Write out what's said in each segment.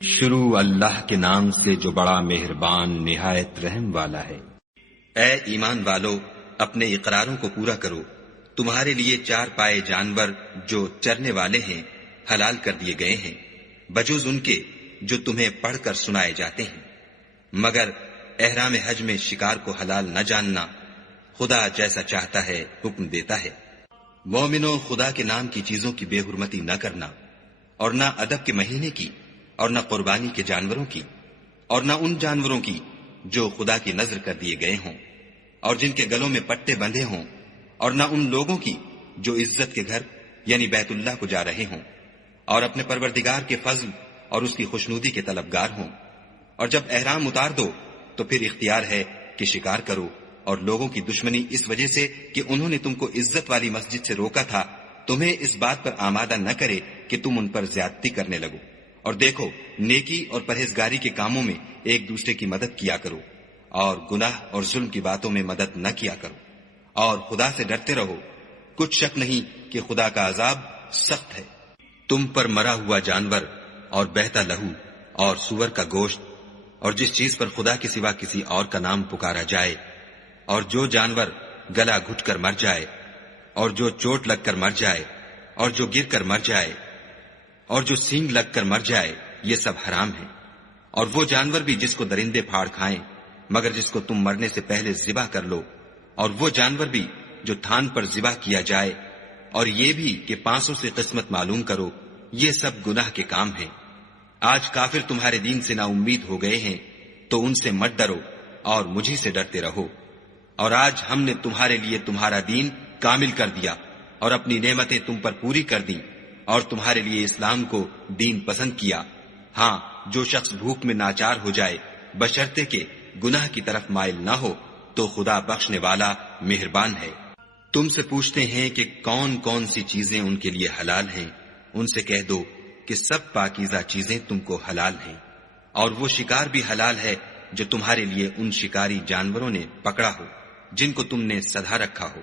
شروع اللہ کے نام سے جو بڑا مہربان نہایت رحم والا ہے۔ اے ایمان والو، اپنے اقراروں کو پورا کرو۔ تمہارے لیے چار پائے جانور جو چرنے والے ہیں حلال کر دیے گئے ہیں، بجوز ان کے جو تمہیں پڑھ کر سنائے جاتے ہیں، مگر احرام حج میں شکار کو حلال نہ جاننا، خدا جیسا چاہتا ہے حکم دیتا ہے۔ مومنو، خدا کے نام کی چیزوں کی بے حرمتی نہ کرنا، اور نہ ادب کے مہینے کی، اور نہ قربانی کے جانوروں کی، اور نہ ان جانوروں کی جو خدا کی نذر کر دیے گئے ہوں اور جن کے گلوں میں پٹے بندھے ہوں، اور نہ ان لوگوں کی جو عزت کے گھر یعنی بیت اللہ کو جا رہے ہوں اور اپنے پروردگار کے فضل اور اس کی خوشنودی کے طلبگار ہوں۔ اور جب احرام اتار دو تو پھر اختیار ہے کہ شکار کرو، اور لوگوں کی دشمنی اس وجہ سے کہ انہوں نے تم کو عزت والی مسجد سے روکا تھا تمہیں اس بات پر آمادہ نہ کرے کہ تم ان پر زیادتی کرنے لگو۔ اور دیکھو، نیکی اور پرہیزگاری کے کاموں میں ایک دوسرے کی مدد کیا کرو، اور گناہ اور ظلم کی باتوں میں مدد نہ کیا کرو، اور خدا سے ڈرتے رہو۔ کچھ شک نہیں کہ خدا کا عذاب سخت ہے۔ تم پر مرا ہوا جانور اور بہتا لہو اور سور کا گوشت اور جس چیز پر خدا کے سوا کسی اور کا نام پکارا جائے، اور جو جانور گلا گھٹ کر مر جائے، اور جو چوٹ لگ کر مر جائے، اور جو گر کر مر جائے، اور جو سینگ لگ کر مر جائے، یہ سب حرام ہے۔ اور وہ جانور بھی جس کو درندے پھاڑ کھائیں مگر جس کو تم مرنے سے پہلے ذبح کر لو، اور وہ جانور بھی جو تھان پر ذبح کیا جائے، اور یہ بھی کہ پانسوں سے قسمت معلوم کرو، یہ سب گناہ کے کام ہیں۔ آج کافر تمہارے دین سے نا امید ہو گئے ہیں تو ان سے مت ڈرو اور مجھی سے ڈرتے رہو۔ اور آج ہم نے تمہارے لیے تمہارا دین کامل کر دیا اور اپنی نعمتیں تم پر پوری کر دیں اور تمہارے لیے اسلام کو دین پسند کیا۔ ہاں، جو شخص بھوک میں ناچار ہو جائے بشرطے کہ گناہ کی طرف مائل نہ ہو تو خدا بخشنے والا مہربان ہے۔ تم سے پوچھتے ہیں کہ کون کون سی چیزیں ان کے لیے حلال ہیں، ان سے کہہ دو کہ سب پاکیزہ چیزیں تم کو حلال ہیں، اور وہ شکار بھی حلال ہے جو تمہارے لیے ان شکاری جانوروں نے پکڑا ہو جن کو تم نے سدھا رکھا ہو،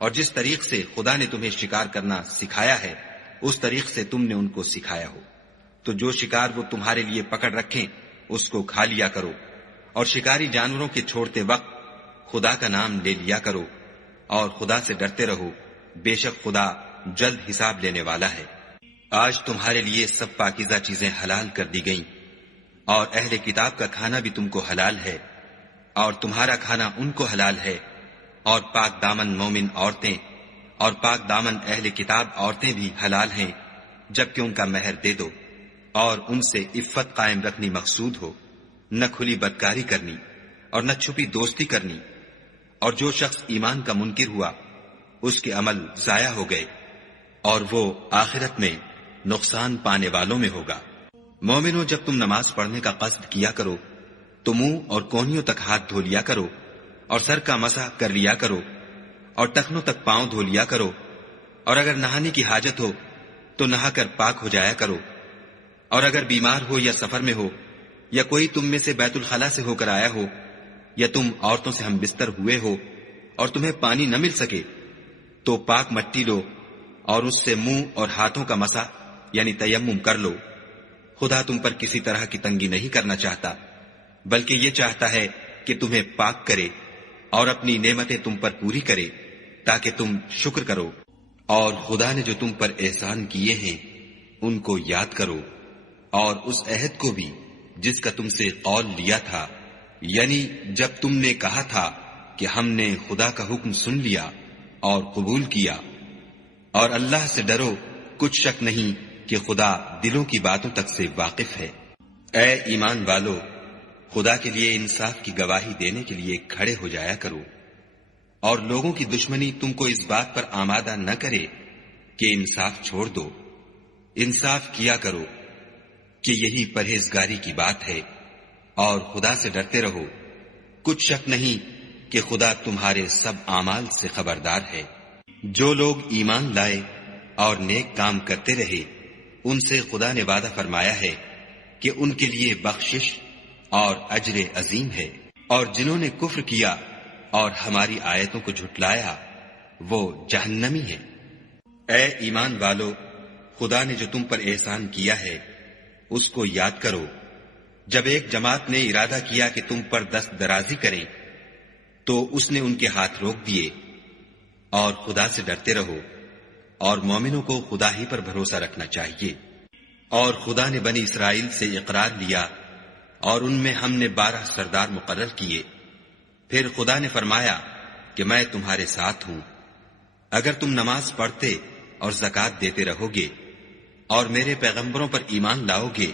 اور جس طریق سے خدا نے تمہیں شکار کرنا سکھایا ہے اس طریق سے تم نے ان کو سکھایا ہو۔ تو جو شکار وہ تمہارے لیے پکڑ رکھیں اس کو کھا لیا کرو، اور شکاری جانوروں کے چھوڑتے وقت خدا کا نام لے لیا کرو، اور خدا سے ڈرتے رہو، بے شک خدا جلد حساب لینے والا ہے۔ آج تمہارے لیے سب پاکیزہ چیزیں حلال کر دی گئیں، اور اہل کتاب کا کھانا بھی تم کو حلال ہے، اور تمہارا کھانا ان کو حلال ہے، اور پاک دامن مومن عورتیں اور پاک دامن اہل کتاب عورتیں بھی حلال ہیں جبکہ ان کا مہر دے دو، اور ان سے عفت قائم رکھنی مقصود ہو، نہ کھلی بدکاری کرنی اور نہ چھپی دوستی کرنی۔ اور جو شخص ایمان کا منکر ہوا اس کے عمل ضائع ہو گئے اور وہ آخرت میں نقصان پانے والوں میں ہوگا۔ مومنو، جب تم نماز پڑھنے کا قصد کیا کرو تو منہ اور کونیوں تک ہاتھ دھو لیا کرو، اور سر کا مسح کر لیا کرو، اور ٹخنوں تک پاؤں دھو لیا کرو، اور اگر نہانے کی حاجت ہو تو نہا کر پاک ہو جایا کرو، اور اگر بیمار ہو یا سفر میں ہو یا کوئی تم میں سے بیت الخلا سے ہو کر آیا ہو یا تم عورتوں سے ہم بستر ہوئے ہو اور تمہیں پانی نہ مل سکے تو پاک مٹی لو اور اس سے منہ اور ہاتھوں کا مسح یعنی تیمم کر لو۔ خدا تم پر کسی طرح کی تنگی نہیں کرنا چاہتا بلکہ یہ چاہتا ہے کہ تمہیں پاک کرے اور اپنی نعمتیں تم پر پوری کرے تاکہ تم شکر کرو۔ اور خدا نے جو تم پر احسان کیے ہیں ان کو یاد کرو، اور اس عہد کو بھی جس کا تم سے قول لیا تھا، یعنی جب تم نے کہا تھا کہ ہم نے خدا کا حکم سن لیا اور قبول کیا۔ اور اللہ سے ڈرو، کچھ شک نہیں کہ خدا دلوں کی باتوں تک سے واقف ہے۔ اے ایمان والو، خدا کے لیے انصاف کی گواہی دینے کے لیے کھڑے ہو جایا کرو، اور لوگوں کی دشمنی تم کو اس بات پر آمادہ نہ کرے کہ انصاف چھوڑ دو۔ انصاف کیا کرو کہ یہی پرہیزگاری کی بات ہے، اور خدا سے ڈرتے رہو۔ کچھ شک نہیں کہ خدا تمہارے سب اعمال سے خبردار ہے۔ جو لوگ ایمان لائے اور نیک کام کرتے رہے ان سے خدا نے وعدہ فرمایا ہے کہ ان کے لیے بخشش اور اجر عظیم ہے، اور جنہوں نے کفر کیا اور ہماری آیتوں کو جھٹلایا وہ جہنمی ہیں۔ اے ایمان والو، خدا نے جو تم پر احسان کیا ہے اس کو یاد کرو جب ایک جماعت نے ارادہ کیا کہ تم پر دست درازی کریں تو اس نے ان کے ہاتھ روک دیے. اور خدا سے ڈرتے رہو اور مومنوں کو خدا ہی پر بھروسہ رکھنا چاہیے. اور خدا نے بنی اسرائیل سے اقرار لیا اور ان میں ہم نے 12 سردار مقرر کیے. پھر خدا نے فرمایا کہ میں تمہارے ساتھ ہوں. اگر تم نماز پڑھتے اور زکوٰۃ دیتے رہو گے اور میرے پیغمبروں پر ایمان لاؤ گے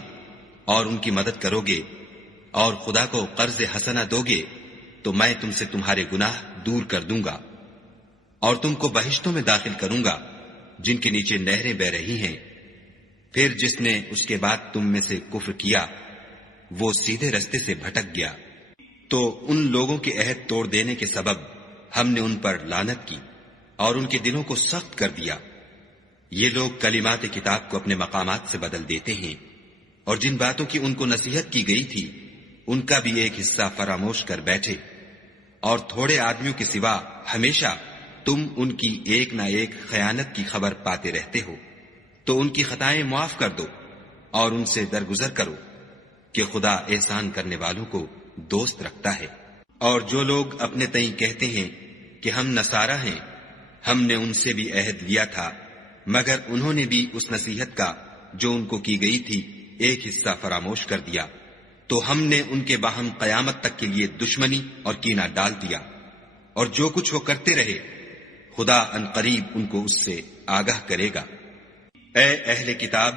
اور ان کی مدد کرو گے اور خدا کو قرض حسنہ دو گے تو میں تم سے تمہارے گناہ دور کر دوں گا اور تم کو بہشتوں میں داخل کروں گا جن کے نیچے نہریں بہ رہی ہیں. پھر جس نے اس کے بعد تم میں سے کفر کیا وہ سیدھے رستے سے بھٹک گیا. تو ان لوگوں کے عہد توڑ دینے کے سبب ہم نے ان پر لعنت کی اور ان کے دلوں کو سخت کر دیا. یہ لوگ کلمات کتاب کو اپنے مقامات سے بدل دیتے ہیں اور جن باتوں کی ان کو نصیحت کی گئی تھی ان کا بھی ایک حصہ فراموش کر بیٹھے. اور تھوڑے آدمیوں کے سوا ہمیشہ تم ان کی ایک نہ ایک خیانت کی خبر پاتے رہتے ہو. تو ان کی خطائیں معاف کر دو اور ان سے درگزر کرو کہ خدا احسان کرنے والوں کو دوست رکھتا ہے. اور جو لوگ اپنے تئیں کہتے ہیں کہ ہم نصارہ ہیں ہم نے ان سے بھی عہد لیا تھا مگر انہوں نے بھی اس نصیحت کا جو ان کو کی گئی تھی ایک حصہ فراموش کر دیا. تو ہم نے ان کے باہم قیامت تک کے لیے دشمنی اور کینہ ڈال دیا. اور جو کچھ وہ کرتے رہے خدا عنقریب ان کو اس سے آگاہ کرے گا. اے اہل کتاب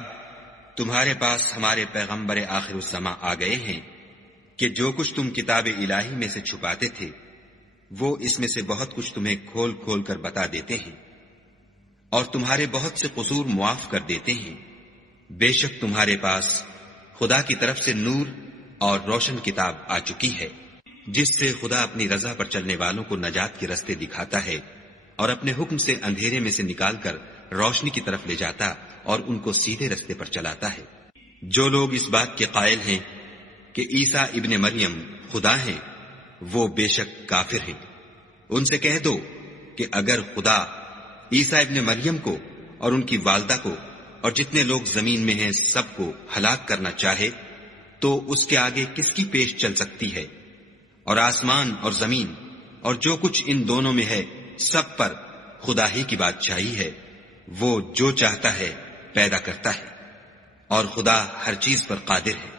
تمہارے پاس ہمارے پیغمبر آخر الزماں آ گئے ہیں کہ جو کچھ تم کتاب الہی میں سے چھپاتے تھے وہ اس میں سے بہت کچھ تمہیں کھول کھول کر بتا دیتے ہیں اور تمہارے بہت سے قصور معاف کر دیتے ہیں. بے شک تمہارے پاس خدا کی طرف سے نور اور روشن کتاب آ چکی ہے جس سے خدا اپنی رضا پر چلنے والوں کو نجات کے رستے دکھاتا ہے اور اپنے حکم سے اندھیرے میں سے نکال کر روشنی کی طرف لے جاتا اور ان کو سیدھے رستے پر چلاتا ہے. جو لوگ اس بات کے قائل ہیں کہ عیسیٰ ابن مریم خدا ہیں وہ بے شک کافر ہیں. ان سے کہہ دو کہ اگر خدا عیسیٰ ابن مریم کو اور ان کی والدہ کو اور جتنے لوگ زمین میں ہیں سب کو ہلاک کرنا چاہے تو اس کے آگے کس کی پیش چل سکتی ہے. اور آسمان اور زمین اور جو کچھ ان دونوں میں ہے سب پر خدا ہی کی بادشاہی ہے. وہ جو چاہتا ہے پیدا کرتا ہے اور خدا ہر چیز پر قادر ہے.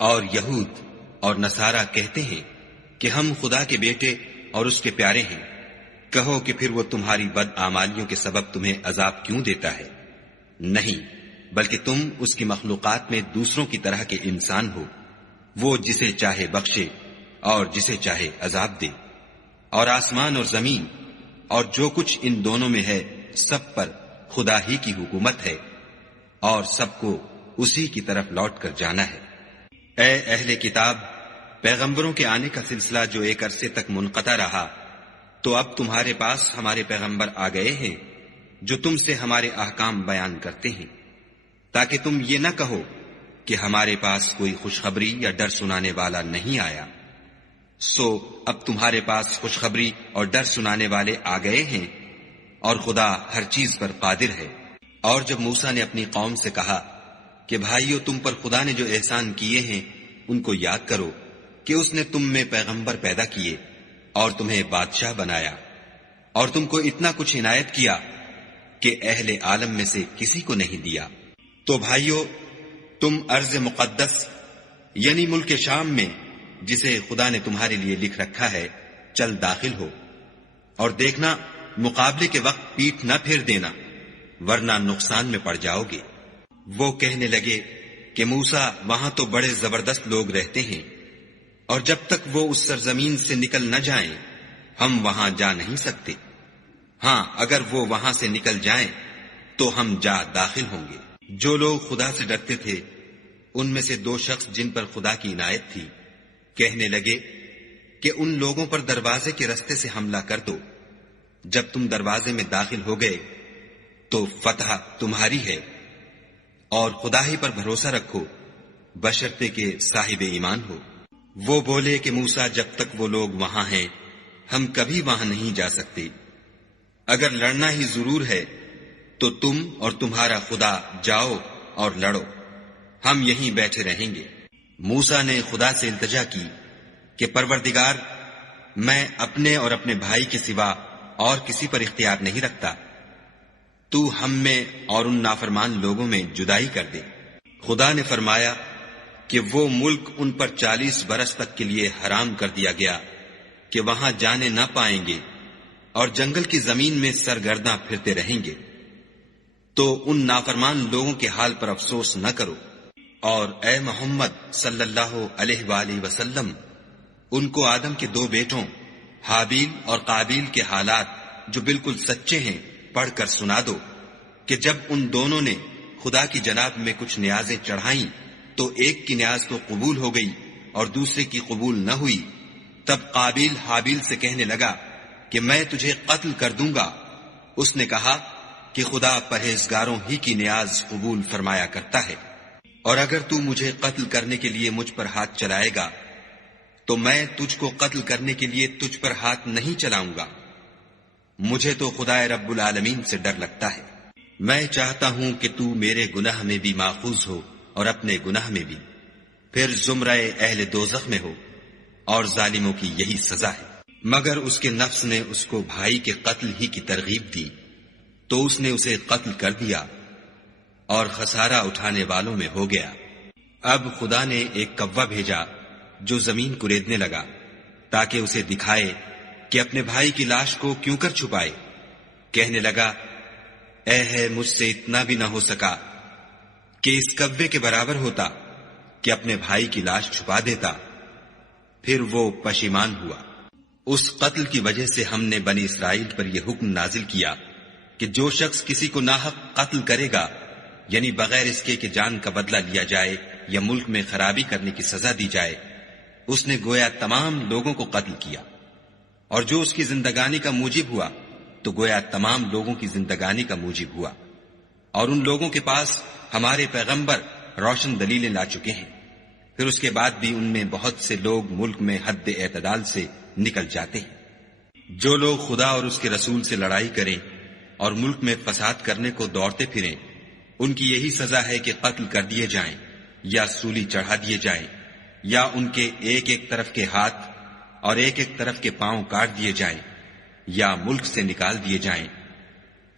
اور یہود اور نصارہ کہتے ہیں کہ ہم خدا کے بیٹے اور اس کے پیارے ہیں. کہو کہ پھر وہ تمہاری بد اعمالیوں کے سبب تمہیں عذاب کیوں دیتا ہے؟ نہیں بلکہ تم اس کی مخلوقات میں دوسروں کی طرح کے انسان ہو. وہ جسے چاہے بخشے اور جسے چاہے عذاب دے. اور آسمان اور زمین اور جو کچھ ان دونوں میں ہے سب پر خدا ہی کی حکومت ہے اور سب کو اسی کی طرف لوٹ کر جانا ہے. اے اہل کتاب پیغمبروں کے آنے کا سلسلہ جو ایک عرصے تک منقطع رہا تو اب تمہارے پاس ہمارے پیغمبر آ گئے ہیں جو تم سے ہمارے احکام بیان کرتے ہیں تاکہ تم یہ نہ کہو کہ ہمارے پاس کوئی خوشخبری یا ڈر سنانے والا نہیں آیا. سو اب تمہارے پاس خوشخبری اور ڈر سنانے والے آ گئے ہیں اور خدا ہر چیز پر قادر ہے. اور جب موسیٰ نے اپنی قوم سے کہا کہ بھائیو تم پر خدا نے جو احسان کیے ہیں ان کو یاد کرو کہ اس نے تم میں پیغمبر پیدا کیے اور تمہیں بادشاہ بنایا اور تم کو اتنا کچھ عنایت کیا کہ اہل عالم میں سے کسی کو نہیں دیا. تو بھائیو تم ارض مقدس یعنی ملک شام میں جسے خدا نے تمہارے لیے لکھ رکھا ہے چل داخل ہو اور دیکھنا مقابلے کے وقت پیٹھ نہ پھیر دینا ورنہ نقصان میں پڑ جاؤ گے. وہ کہنے لگے کہ موسیٰ وہاں تو بڑے زبردست لوگ رہتے ہیں اور جب تک وہ اس سرزمین سے نکل نہ جائیں ہم وہاں جا نہیں سکتے. ہاں اگر وہ وہاں سے نکل جائیں تو ہم جا داخل ہوں گے. جو لوگ خدا سے ڈرتے تھے ان میں سے 2 شخص جن پر خدا کی عنایت تھی کہنے لگے کہ ان لوگوں پر دروازے کے رستے سے حملہ کر دو. جب تم دروازے میں داخل ہو گئے تو فتح تمہاری ہے اور خدا ہی پر بھروسہ رکھو بشرطے کہ صاحب ایمان ہو. وہ بولے کہ موسیٰ جب تک وہ لوگ وہاں ہیں ہم کبھی وہاں نہیں جا سکتے. اگر لڑنا ہی ضرور ہے تو تم اور تمہارا خدا جاؤ اور لڑو ہم یہیں بیٹھے رہیں گے۔ موسیٰ نے خدا سے التجا کی کہ پروردگار، میں اپنے اور اپنے بھائی کے سوا اور کسی پر اختیار نہیں رکھتا، تو ہم میں اور ان نافرمان لوگوں میں جدائی کر دے۔ خدا نے فرمایا کہ وہ ملک ان پر 40 برس تک کے لیے حرام کر دیا گیا کہ وہاں جانے نہ پائیں گے اور جنگل کی زمین میں سرگرداں پھرتے رہیں گے۔ تو ان نافرمان لوگوں کے حال پر افسوس نہ کرو، اور اے محمد صلی اللہ علیہ وآلہ وسلم، ان کو آدم کے 2 بیٹوں حابیل اور قابیل کے حالات جو بالکل سچے ہیں پڑھ کر سنا دو کہ جب ان دونوں نے خدا کی جناب میں کچھ نیازیں چڑھائیں تو ایک کی نیاز تو قبول ہو گئی اور دوسرے کی قبول نہ ہوئی۔ تب قابیل حابیل سے کہنے لگا کہ میں تجھے قتل کر دوں گا۔ اس نے کہا کہ خدا پرہیزگاروں ہی کی نیاز قبول فرمایا کرتا ہے، اور اگر تو مجھے قتل کرنے کے لیے مجھ پر ہاتھ چلائے گا تو میں تجھ کو قتل کرنے کے لیے تجھ پر ہاتھ نہیں چلاؤں گا۔ مجھے تو خدا رب العالمین سے ڈر لگتا ہے۔ میں چاہتا ہوں کہ تو میرے گناہ میں بھی ماخوذ ہو اور اپنے گناہ میں بھی، پھر زمرہ اہل دوزخ میں ہو، اور ظالموں کی یہی سزا ہے۔ مگر اس کے نفس نے اس کو بھائی کے قتل ہی کی ترغیب دی تو اس نے اسے قتل کر دیا اور خسارہ اٹھانے والوں میں ہو گیا۔ اب خدا نے ایک کوا بھیجا جو زمین کریدنے لگا تاکہ اسے دکھائے کہ اپنے بھائی کی لاش کو کیوں کر چھپائے۔ کہنے لگا، اے ہے مجھ سے اتنا بھی نہ ہو سکا کہ اس کوے کے برابر ہوتا کہ اپنے بھائی کی لاش چھپا دیتا۔ پھر وہ پشیمان ہوا۔ اس قتل کی وجہ سے ہم نے بنی اسرائیل پر یہ حکم نازل کیا کہ جو شخص کسی کو ناحق قتل کرے گا، یعنی بغیر اس کے کہ جان کا بدلہ لیا جائے یا ملک میں خرابی کرنے کی سزا دی جائے، اس نے گویا تمام لوگوں کو قتل کیا، اور جو اس کی زندگانی کا موجب ہوا تو گویا تمام لوگوں کی زندگانی کا موجب ہوا۔ اور ان لوگوں کے پاس ہمارے پیغمبر روشن دلیلیں لا چکے ہیں، پھر اس کے بعد بھی ان میں بہت سے لوگ ملک میں حد اعتدال سے نکل جاتے ہیں۔ جو لوگ خدا اور اس کے رسول سے لڑائی کریں اور ملک میں فساد کرنے کو دوڑتے پھریں، ان کی یہی سزا ہے کہ قتل کر دیے جائیں یا سولی چڑھا دیے جائیں، یا ان کے ایک ایک طرف کے ہاتھ اور ایک ایک طرف کے پاؤں کاٹ دیے جائیں یا ملک سے نکال دیے جائیں۔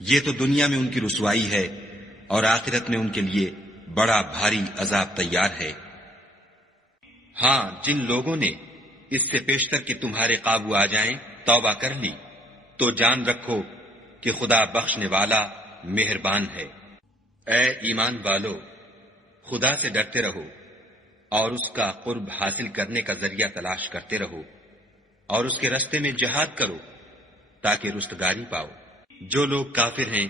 یہ تو دنیا میں ان کی رسوائی ہے، اور آخرت میں ان کے لیے بڑا بھاری عذاب تیار ہے۔ ہاں، جن لوگوں نے اس سے پیشتر کہ تمہارے قابو آ جائیں توبہ کر لی تو جان رکھو کہ خدا بخشنے والا مہربان ہے۔ اے ایمان والو، خدا سے ڈرتے رہو اور اس کا قرب حاصل کرنے کا ذریعہ تلاش کرتے رہو، اور اس کے رستے میں جہاد کرو تاکہ رستگاری پاؤ۔ جو لوگ کافر ہیں،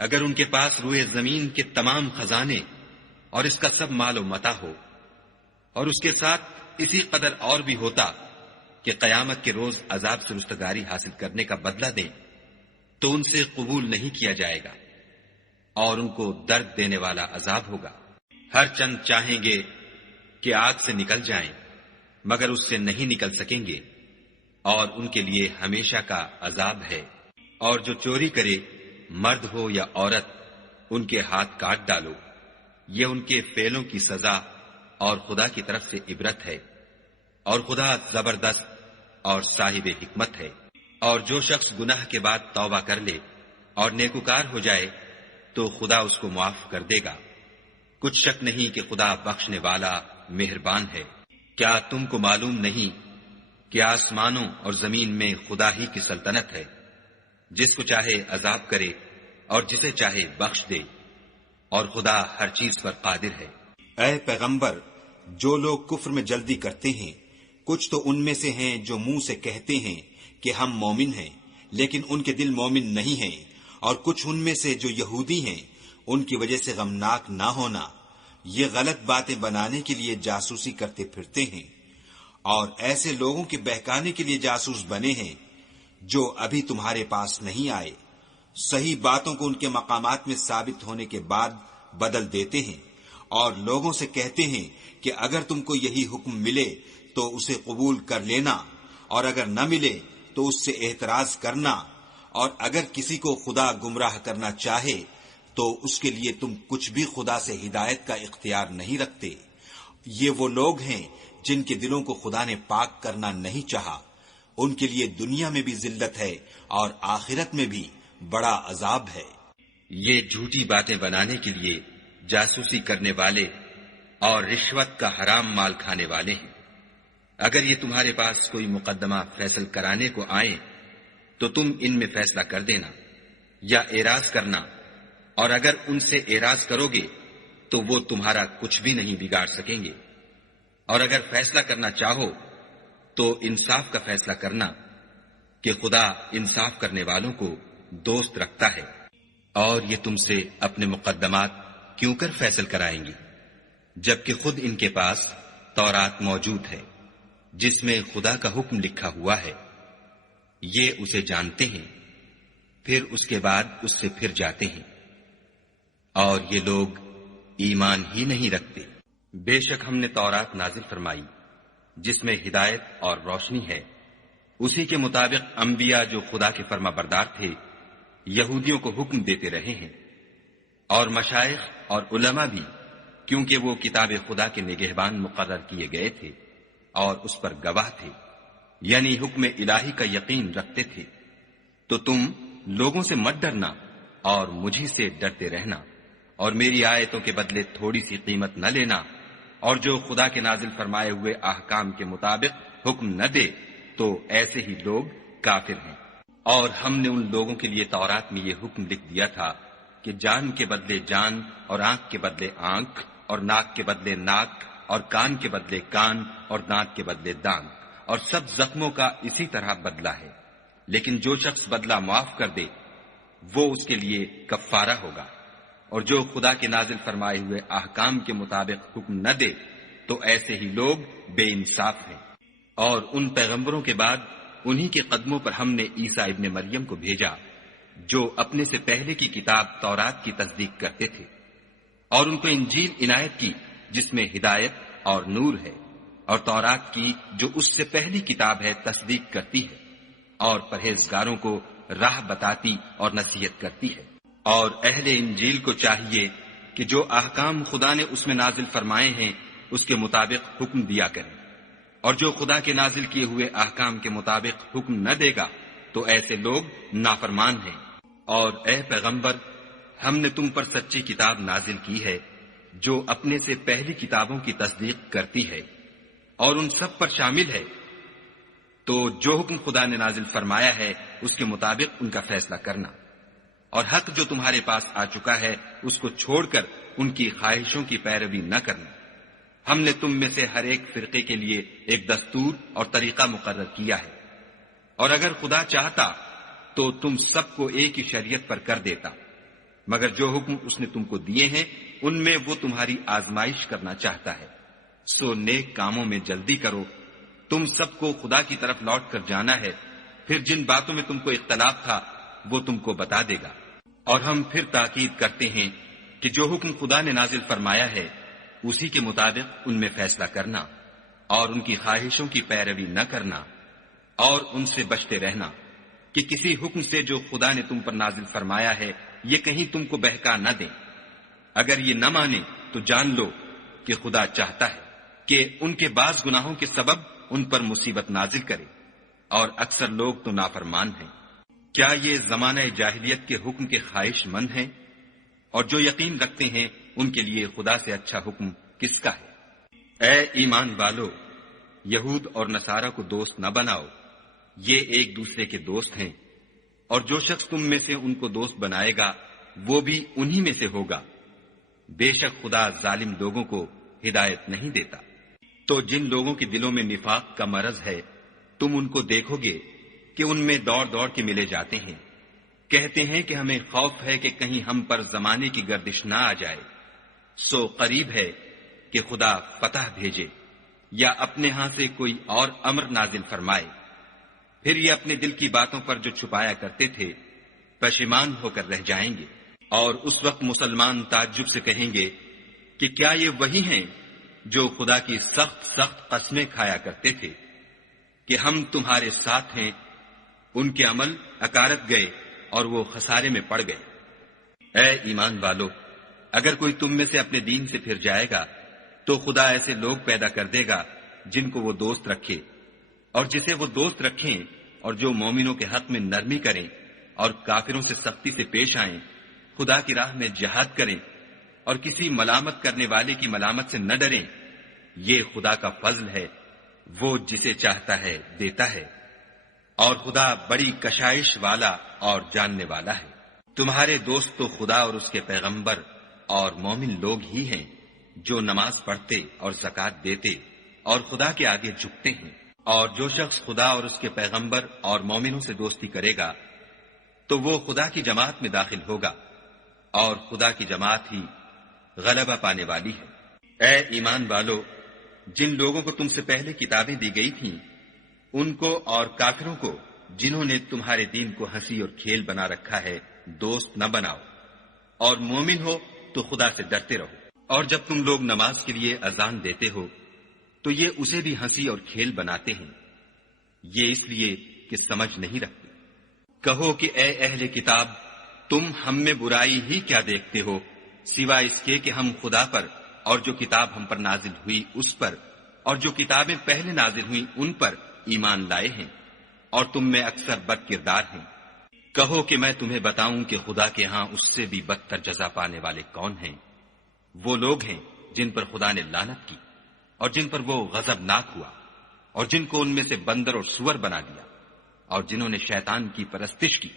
اگر ان کے پاس روئے زمین کے تمام خزانے اور اس کا سب مال و متاع ہو، اور اس کے ساتھ اسی قدر اور بھی ہوتا کہ قیامت کے روز عذاب سے رستگاری حاصل کرنے کا بدلہ دیں، تو ان سے قبول نہیں کیا جائے گا، اور ان کو درد دینے والا عذاب ہوگا۔ ہر چند چاہیں گے کہ آگ سے نکل جائیں، مگر اس سے نہیں نکل سکیں گے، اور ان کے لیے ہمیشہ کا عذاب ہے۔ اور جو چوری کرے، مرد ہو یا عورت، ان کے ہاتھ کاٹ ڈالو۔ یہ ان کے فعلوں کی سزا اور خدا کی طرف سے عبرت ہے، اور خدا زبردست اور صاحب حکمت ہے۔ اور جو شخص گناہ کے بعد توبہ کر لے اور نیکوکار ہو جائے تو خدا اس کو معاف کر دے گا۔ کچھ شک نہیں کہ خدا بخشنے والا مہربان ہے۔ کیا تم کو معلوم نہیں کہ آسمانوں اور زمین میں خدا ہی کی سلطنت ہے، جس کو چاہے عذاب کرے اور جسے چاہے بخش دے، اور خدا ہر چیز پر قادر ہے۔ اے پیغمبر، جو لوگ کفر میں جلدی کرتے ہیں، کچھ تو ان میں سے ہیں جو منہ سے کہتے ہیں کہ ہم مومن ہیں، لیکن ان کے دل مومن نہیں ہیں، اور کچھ ان میں سے جو یہودی ہیں، ان کی وجہ سے غمناک نہ ہونا، یہ غلط باتیں بنانے کے لیے جاسوسی کرتے پھرتے ہیں، اور ایسے لوگوں کے بہکانے کے لیے جاسوس بنے ہیں جو ابھی تمہارے پاس نہیں آئے، صحیح باتوں کو ان کے مقامات میں ثابت ہونے کے بعد بدل دیتے ہیں، اور لوگوں سے کہتے ہیں کہ اگر تم کو یہی حکم ملے تو اسے قبول کر لینا، اور اگر نہ ملے تو اس سے اعتراض کرنا، اور اگر کسی کو خدا گمراہ کرنا چاہے تو اس کے لیے تم کچھ بھی خدا سے ہدایت کا اختیار نہیں رکھتے۔ یہ وہ لوگ ہیں جن کے دلوں کو خدا نے پاک کرنا نہیں چاہا، ان کے لیے دنیا میں بھی ذلت ہے اور آخرت میں بھی بڑا عذاب ہے۔ یہ جھوٹی باتیں بنانے کے لیے جاسوسی کرنے والے اور رشوت کا حرام مال کھانے والے ہیں۔ اگر یہ تمہارے پاس کوئی مقدمہ فیصل کرانے کو آئے تو تم ان میں فیصلہ کر دینا یا اعراض کرنا، اور اگر ان سے اعراض کرو گے تو وہ تمہارا کچھ بھی نہیں بگاڑ سکیں گے، اور اگر فیصلہ کرنا چاہو تو انصاف کا فیصلہ کرنا کہ خدا انصاف کرنے والوں کو دوست رکھتا ہے۔ اور یہ تم سے اپنے مقدمات کیوں کر فیصل کرائیں گے جبکہ خود ان کے پاس تورات موجود ہے جس میں خدا کا حکم لکھا ہوا ہے۔ یہ اسے جانتے ہیں، پھر اس کے بعد اس سے پھر جاتے ہیں، اور یہ لوگ ایمان ہی نہیں رکھتے۔ بے شک ہم نے تورات نازل فرمائی جس میں ہدایت اور روشنی ہے، اسی کے مطابق انبیاء جو خدا کے فرما بردار تھے یہودیوں کو حکم دیتے رہے ہیں، اور مشائخ اور علماء بھی، کیونکہ وہ کتاب خدا کے نگہبان مقرر کیے گئے تھے اور اس پر گواہ تھے، یعنی حکم الہی کا یقین رکھتے تھے۔ تو تم لوگوں سے مت ڈرنا اور مجھی سے ڈرتے رہنا، اور میری آیتوں کے بدلے تھوڑی سی قیمت نہ لینا، اور جو خدا کے نازل فرمائے ہوئے احکام کے مطابق حکم نہ دے تو ایسے ہی لوگ کافر ہیں۔ اور ہم نے ان لوگوں کے لیے تورات میں یہ حکم لکھ دیا تھا کہ جان کے بدلے جان، اور آنکھ کے بدلے آنکھ، اور ناک کے بدلے ناک، اور کان کے بدلے کان، اور دانت کے بدلے دانت، اور سب زخموں کا اسی طرح بدلہ ہے۔ لیکن جو شخص بدلہ معاف کر دے وہ اس کے لیے کفارہ ہوگا، اور جو خدا کے نازل فرمائے ہوئے احکام کے مطابق حکم نہ دے تو ایسے ہی لوگ بے انصاف ہیں۔ اور ان پیغمبروں کے بعد انہی کے قدموں پر ہم نے عیسیٰ ابن مریم کو بھیجا جو اپنے سے پہلے کی کتاب تورات کی تصدیق کرتے تھے، اور ان کو انجیل عنایت کی جس میں ہدایت اور نور ہے، اور تورات کی جو اس سے پہلی کتاب ہے تصدیق کرتی ہے، اور پرہیزگاروں کو راہ بتاتی اور نصیحت کرتی ہے۔ اور اہل انجیل کو چاہیے کہ جو احکام خدا نے اس میں نازل فرمائے ہیں اس کے مطابق حکم دیا کریں، اور جو خدا کے نازل کیے ہوئے احکام کے مطابق حکم نہ دے گا تو ایسے لوگ نافرمان ہیں۔ اور اے پیغمبر، ہم نے تم پر سچی کتاب نازل کی ہے جو اپنے سے پہلی کتابوں کی تصدیق کرتی ہے اور ان سب پر شامل ہے، تو جو حکم خدا نے نازل فرمایا ہے اس کے مطابق ان کا فیصلہ کرنا، اور حق جو تمہارے پاس آ چکا ہے اس کو چھوڑ کر ان کی خواہشوں کی پیروی نہ کرنا۔ ہم نے تم میں سے ہر ایک فرقے کے لیے ایک دستور اور طریقہ مقرر کیا ہے، اور اگر خدا چاہتا تو تم سب کو ایک ہی شریعت پر کر دیتا، مگر جو حکم اس نے تم کو دیے ہیں ان میں وہ تمہاری آزمائش کرنا چاہتا ہے۔ سو نیک کاموں میں جلدی کرو، تم سب کو خدا کی طرف لوٹ کر جانا ہے، پھر جن باتوں میں تم کو اختلاف تھا وہ تم کو بتا دے گا۔ اور ہم پھر تاکید کرتے ہیں کہ جو حکم خدا نے نازل فرمایا ہے اسی کے مطابق ان میں فیصلہ کرنا، اور ان کی خواہشوں کی پیروی نہ کرنا، اور ان سے بچتے رہنا کہ کسی حکم سے جو خدا نے تم پر نازل فرمایا ہے یہ کہیں تم کو بہکا نہ دیں۔ اگر یہ نہ مانے تو جان لو کہ خدا چاہتا ہے کہ ان کے بعض گناہوں کے سبب ان پر مصیبت نازل کرے، اور اکثر لوگ تو نافرمان ہیں۔ کیا یہ زمانہ جاہلیت کے حکم کے خواہش مند ہیں؟ اور جو یقین رکھتے ہیں ان کے لیے خدا سے اچھا حکم کس کا ہے؟ اے ایمان والو، یہود اور نصارہ کو دوست نہ بناؤ، یہ ایک دوسرے کے دوست ہیں، اور جو شخص تم میں سے ان کو دوست بنائے گا وہ بھی انہی میں سے ہوگا۔ بے شک خدا ظالم لوگوں کو ہدایت نہیں دیتا۔ تو جن لوگوں کے دلوں میں نفاق کا مرض ہے تم ان کو دیکھو گے کہ ان میں دوڑ دوڑ کے ملے جاتے ہیں، کہتے ہیں کہ ہمیں خوف ہے کہ کہیں ہم پر زمانے کی گردش نہ آ جائے۔ سو قریب ہے کہ خدا فتح بھیجے یا اپنے ہاں سے کوئی اور امر نازل فرمائے، پھر یہ اپنے دل کی باتوں پر جو چھپایا کرتے تھے پشیمان ہو کر رہ جائیں گے۔ اور اس وقت مسلمان تعجب سے کہیں گے کہ کیا یہ وہی ہیں جو خدا کی سخت سخت قسمیں کھایا کرتے تھے کہ ہم تمہارے ساتھ ہیں؟ ان کے عمل اکارت گئے اور وہ خسارے میں پڑ گئے۔ اے ایمان والو، اگر کوئی تم میں سے اپنے دین سے پھر جائے گا تو خدا ایسے لوگ پیدا کر دے گا جن کو وہ دوست رکھے، اور جسے وہ دوست رکھیں، اور جو مومنوں کے حق میں نرمی کریں اور کافروں سے سختی سے پیش آئیں، خدا کی راہ میں جہاد کریں اور کسی ملامت کرنے والے کی ملامت سے نہ ڈریں۔ یہ خدا کا فضل ہے، وہ جسے چاہتا ہے دیتا ہے، اور خدا بڑی کشائش والا اور جاننے والا ہے۔ تمہارے دوست تو خدا اور اس کے پیغمبر اور مومن لوگ ہی ہیں جو نماز پڑھتے اور زکوٰۃ دیتے اور خدا کے آگے جھکتے ہیں، اور جو شخص خدا اور اس کے پیغمبر اور مومنوں سے دوستی کرے گا تو وہ خدا کی جماعت میں داخل ہوگا، اور خدا کی جماعت ہی غلبہ پانے والی ہے۔ اے ایمان والو، جن لوگوں کو تم سے پہلے کتابیں دی گئی تھیں ان کو اور کافروں کو جنہوں نے تمہارے دین کو ہنسی اور کھیل بنا رکھا ہے دوست نہ بناؤ، اور مومن ہو تو خدا سے ڈرتے رہو۔ اور جب تم لوگ نماز کے لیے اذان دیتے ہو تو یہ اسے بھی ہنسی اور کھیل بناتے ہیں، یہ اس لیے کہ سمجھ نہیں رکھتے۔ کہو کہ اے اہل کتاب، تم ہم میں برائی ہی کیا دیکھتے ہو سوائے اس کے کہ ہم خدا پر اور جو کتاب ہم پر نازل ہوئی اس پر اور جو کتابیں پہلے نازل ہوئی ان پر ایمان لائے ہیں، اور تم میں اکثر بد کردار ہیں۔ کہو کہ میں تمہیں بتاؤں کہ خدا کے ہاں اس سے بھی بدتر جزا پانے والے کون ہیں؟ وہ لوگ ہیں جن پر خدا نے لعنت کی اور جن پر وہ غضبناک ہوا، اور جن کو ان میں سے بندر اور سور بنا دیا، اور جنہوں نے شیطان کی پرستش کی۔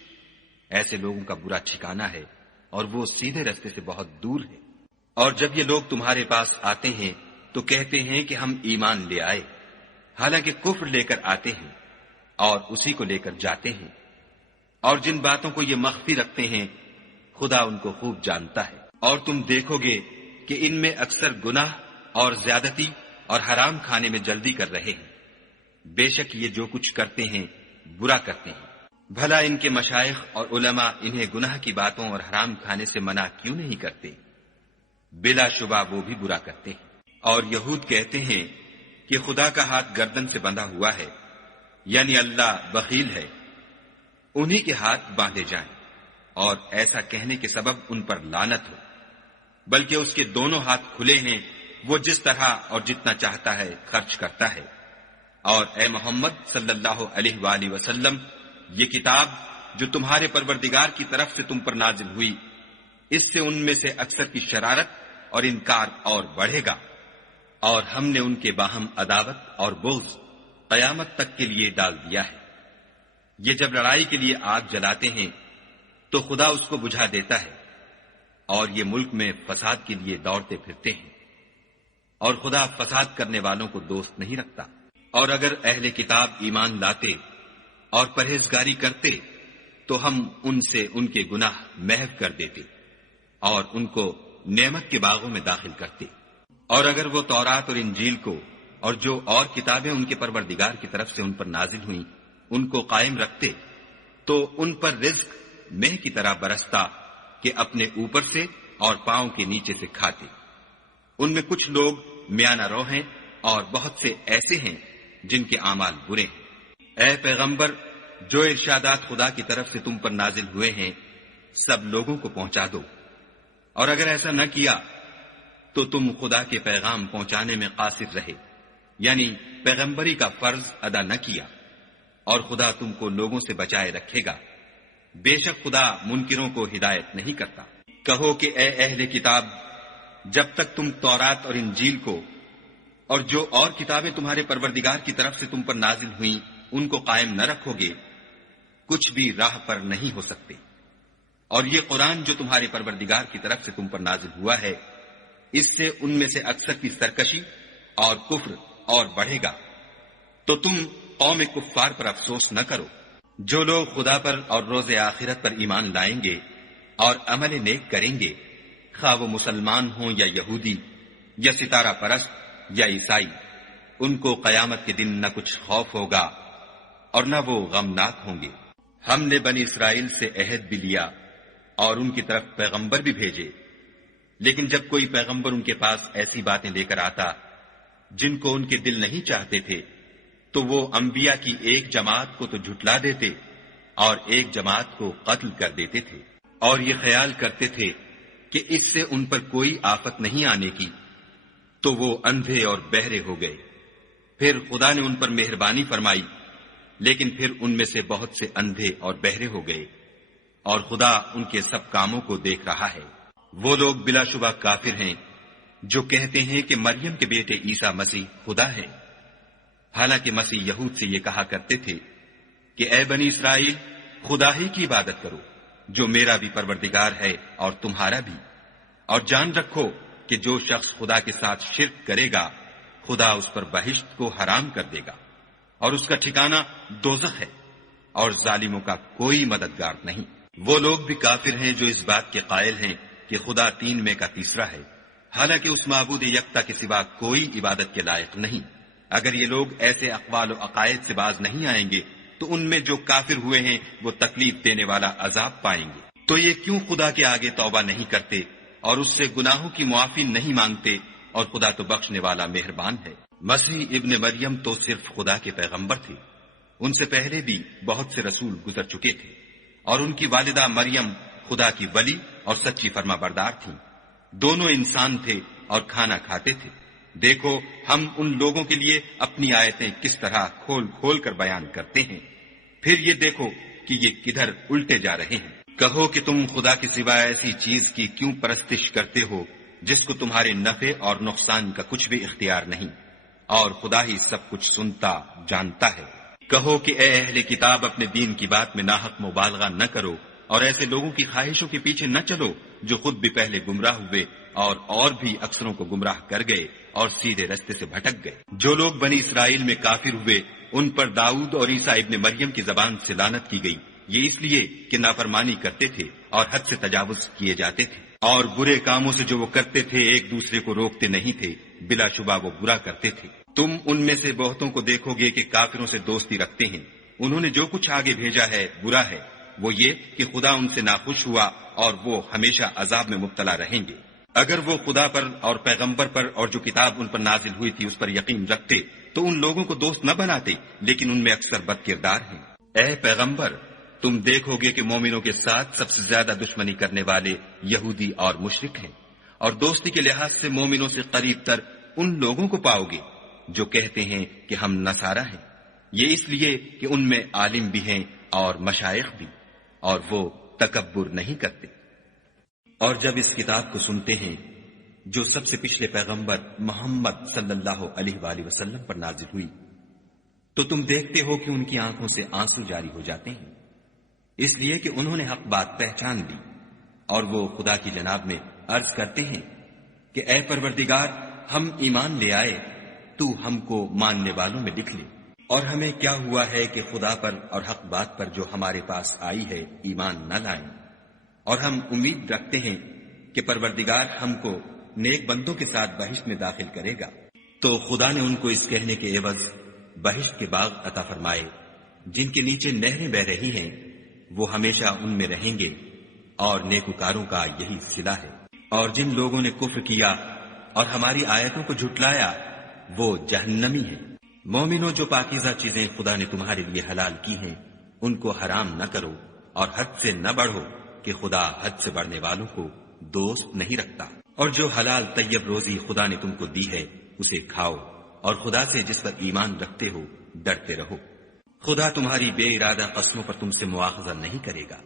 ایسے لوگوں کا برا ٹھکانہ ہے اور وہ سیدھے رستے سے بہت دور ہے۔ اور جب یہ لوگ تمہارے پاس آتے ہیں تو کہتے ہیں کہ ہم ایمان لے آئے، حالانکہ کفر لے کر آتے ہیں اور اسی کو لے کر جاتے ہیں، اور جن باتوں کو یہ مخفی رکھتے ہیں خدا ان کو خوب جانتا ہے۔ اور تم دیکھو گے کہ ان میں اکثر گناہ اور زیادتی اور حرام کھانے میں جلدی کر رہے ہیں۔ بے شک یہ جو کچھ کرتے ہیں برا کرتے ہیں۔ بھلا ان کے مشائخ اور علماء انہیں گناہ کی باتوں اور حرام کھانے سے منع کیوں نہیں کرتے؟ بلا شبہ وہ بھی برا کرتے ہیں۔ اور یہود کہتے ہیں کہ خدا کا ہاتھ گردن سے بندھا ہوا ہے، یعنی اللہ بخیل ہے، انہی کے ہاتھ باندھے جائیں، اور ایسا کہنے کے سبب ان پر لعنت ہو، بلکہ اس کے دونوں ہاتھ کھلے ہیں، وہ جس طرح اور جتنا چاہتا ہے خرچ کرتا ہے۔ اور اے محمد صلی اللہ علیہ وآلہ وسلم، یہ کتاب جو تمہارے پروردگار کی طرف سے تم پر نازل ہوئی، اس سے ان میں سے اکثر کی شرارت اور انکار اور بڑھے گا، اور ہم نے ان کے باہم عداوت اور بغض قیامت تک کے لیے ڈال دیا ہے۔ یہ جب لڑائی کے لیے آگ جلاتے ہیں تو خدا اس کو بجھا دیتا ہے، اور یہ ملک میں فساد کے لیے دوڑتے پھرتے ہیں، اور خدا فساد کرنے والوں کو دوست نہیں رکھتا۔ اور اگر اہل کتاب ایمان لاتے اور پرہیزگاری کرتے تو ہم ان سے ان کے گناہ محو کر دیتے اور ان کو نعمت کے باغوں میں داخل کرتے۔ اور اگر وہ تورات اور انجیل کو اور جو اور کتابیں ان کے پروردگار کی طرف سے ان پر نازل ہوئیں ان کو قائم رکھتے تو ان پر رزق مہ کی طرح برستا کہ اپنے اوپر سے اور پاؤں کے نیچے سے کھاتے۔ ان میں کچھ لوگ میانہ رو ہیں اور بہت سے ایسے ہیں جن کے اعمال برے ہیں۔ اے پیغمبر، جو ارشادات خدا کی طرف سے تم پر نازل ہوئے ہیں سب لوگوں کو پہنچا دو، اور اگر ایسا نہ کیا تو تم خدا کے پیغام پہنچانے میں قاصر رہے، یعنی پیغمبری کا فرض ادا نہ کیا، اور خدا تم کو لوگوں سے بچائے رکھے گا۔ بے شک خدا منکروں کو ہدایت نہیں کرتا۔ کہو کہ اے اہل کتاب، جب تک تم تورات اور انجیل کو اور جو اور کتابیں تمہارے پروردگار کی طرف سے تم پر نازل ہوئیں ان کو قائم نہ رکھو گے کچھ بھی راہ پر نہیں ہو سکتے۔ اور یہ قرآن جو تمہارے پروردگار کی طرف سے تم پر نازل ہوا ہے اس سے ان میں سے اکثر کی سرکشی اور کفر اور بڑھے گا، تو تم قوم کفار پر افسوس نہ کرو۔ جو لوگ خدا پر اور روز آخرت پر ایمان لائیں گے اور عمل نیک کریں گے، خواہ وہ مسلمان ہوں یا یہودی یا ستارہ پرست یا عیسائی، ان کو قیامت کے دن نہ کچھ خوف ہوگا اور نہ وہ غمناک ہوں گے۔ ہم نے بنی اسرائیل سے عہد بھی لیا اور ان کی طرف پیغمبر بھی بھیجے، لیکن جب کوئی پیغمبر ان کے پاس ایسی باتیں لے کر آتا جن کو ان کے دل نہیں چاہتے تھے تو وہ انبیاء کی ایک جماعت کو تو جھٹلا دیتے اور ایک جماعت کو قتل کر دیتے تھے۔ اور یہ خیال کرتے تھے کہ اس سے ان پر کوئی آفت نہیں آنے کی، تو وہ اندھے اور بہرے ہو گئے۔ پھر خدا نے ان پر مہربانی فرمائی، لیکن پھر ان میں سے بہت سے اندھے اور بہرے ہو گئے، اور خدا ان کے سب کاموں کو دیکھ رہا ہے۔ وہ لوگ بلا شبہ کافر ہیں جو کہتے ہیں کہ مریم کے بیٹے عیسیٰ مسیح خدا ہے، حالانکہ مسیح یہود سے یہ کہا کرتے تھے کہ اے بنی اسرائیل، خدا ہی کی عبادت کرو جو میرا بھی پروردگار ہے اور تمہارا بھی، اور جان رکھو کہ جو شخص خدا کے ساتھ شرک کرے گا خدا اس پر بہشت کو حرام کر دے گا، اور اس کا ٹھکانہ دوزخ ہے، اور ظالموں کا کوئی مددگار نہیں۔ وہ لوگ بھی کافر ہیں جو اس بات کے قائل ہیں کہ خدا تین میں کا تیسرا ہے، حالانکہ اس معبود یکتا کے سوا کوئی عبادت کے لائق نہیں۔ اگر یہ لوگ ایسے اقوال و عقائد سے باز نہیں آئیں گے تو ان میں جو کافر ہوئے ہیں وہ تکلیف دینے والا عذاب پائیں گے۔ تو یہ کیوں خدا کے آگے توبہ نہیں کرتے اور اس سے گناہوں کی معافی نہیں مانگتے، اور خدا تو بخشنے والا مہربان ہے۔ مسیح ابن مریم تو صرف خدا کے پیغمبر تھے، ان سے پہلے بھی بہت سے رسول گزر چکے تھے، اور ان کی والدہ مریم خدا کی ولی اور سچی فرما بردار تھیں۔ دونوں انسان تھے اور کھانا کھاتے تھے۔ دیکھو ہم ان لوگوں کے لیے اپنی آیتیں کس طرح کھول کھول کر بیان کرتے ہیں، پھر یہ دیکھو کہ یہ کدھر الٹے جا رہے ہیں۔ کہو کہ تم خدا کے سوا ایسی چیز کی کیوں پرستش کرتے ہو جس کو تمہارے نفع اور نقصان کا کچھ بھی اختیار نہیں، اور خدا ہی سب کچھ سنتا جانتا ہے۔ کہو کہ اے اہل کتاب، اپنے دین کی بات میں ناحق مبالغہ نہ کرو، اور ایسے لوگوں کی خواہشوں کے پیچھے نہ چلو جو خود بھی پہلے گمراہ ہوئے اور بھی اکثروں کو گمراہ کر گئے اور سیدھے رستے سے بھٹک گئے۔ جو لوگ بنی اسرائیل میں کافر ہوئے ان پر داؤد اور عیسیٰ ابن مریم کی زبان سے لعنت کی گئی، یہ اس لیے کہ نافرمانی کرتے تھے اور حد سے تجاوز کیے جاتے تھے، اور برے کاموں سے جو وہ کرتے تھے ایک دوسرے کو روکتے نہیں تھے، بلا شبہ وہ برا کرتے تھے۔ تم ان میں سے بہتوں کو دیکھو گے کہ کافروں سے دوستی رکھتے ہیں، انہوں نے جو کچھ آگے بھیجا ہے برا ہے، وہ یہ کہ خدا ان سے ناخوش ہوا اور وہ ہمیشہ عذاب میں مبتلا رہیں گے۔ اگر وہ خدا پر اور پیغمبر پر اور جو کتاب ان پر نازل ہوئی تھی اس پر یقین رکھتے تو ان لوگوں کو دوست نہ بناتے، لیکن ان میں اکثر بد کردار ہیں۔ اے پیغمبر، تم دیکھو گے کہ مومنوں کے ساتھ سب سے زیادہ دشمنی کرنے والے یہودی اور مشرک ہیں، اور دوستی کے لحاظ سے مومنوں سے قریب تر ان لوگوں کو پاؤ گے جو کہتے ہیں کہ ہم نصارہ ہیں، یہ اس لیے کہ ان میں عالم بھی ہیں اور مشائخ بھی، اور وہ تکبر نہیں کرتے۔ اور جب اس کتاب کو سنتے ہیں جو سب سے پچھلے پیغمبر محمد صلی اللہ علیہ وآلہ وسلم پر نازل ہوئی، تو تم دیکھتے ہو کہ ان کی آنکھوں سے آنسو جاری ہو جاتے ہیں، اس لیے کہ انہوں نے حق بات پہچان لی، اور وہ خدا کی جناب میں عرض کرتے ہیں کہ اے پروردگار، ہم ایمان لے آئے، تو ہم کو ماننے والوں میں لکھ لے۔ اور ہمیں کیا ہوا ہے کہ خدا پر اور حق بات پر جو ہمارے پاس آئی ہے ایمان نہ لائیں، اور ہم امید رکھتے ہیں کہ پروردگار ہم کو نیک بندوں کے ساتھ بہشت میں داخل کرے گا۔ تو خدا نے ان کو اس کہنے کے عوض بہشت کے باغ عطا فرمائے جن کے نیچے نہریں بہ رہی ہیں، وہ ہمیشہ ان میں رہیں گے، اور نیکوکاروں کا یہی صلہ ہے۔ اور جن لوگوں نے کفر کیا اور ہماری آیتوں کو جھٹلایا وہ جہنمی ہیں۔ مومنوں، جو پاکیزہ چیزیں خدا نے تمہارے لیے حلال کی ہیں ان کو حرام نہ کرو، اور حد سے نہ بڑھو کہ خدا حد سے بڑھنے والوں کو دوست نہیں رکھتا۔ اور جو حلال طیب روزی خدا نے تم کو دی ہے اسے کھاؤ، اور خدا سے جس پر ایمان رکھتے ہو ڈرتے رہو۔ خدا تمہاری بے ارادہ قسموں پر تم سے مواخذہ نہیں کرے گا،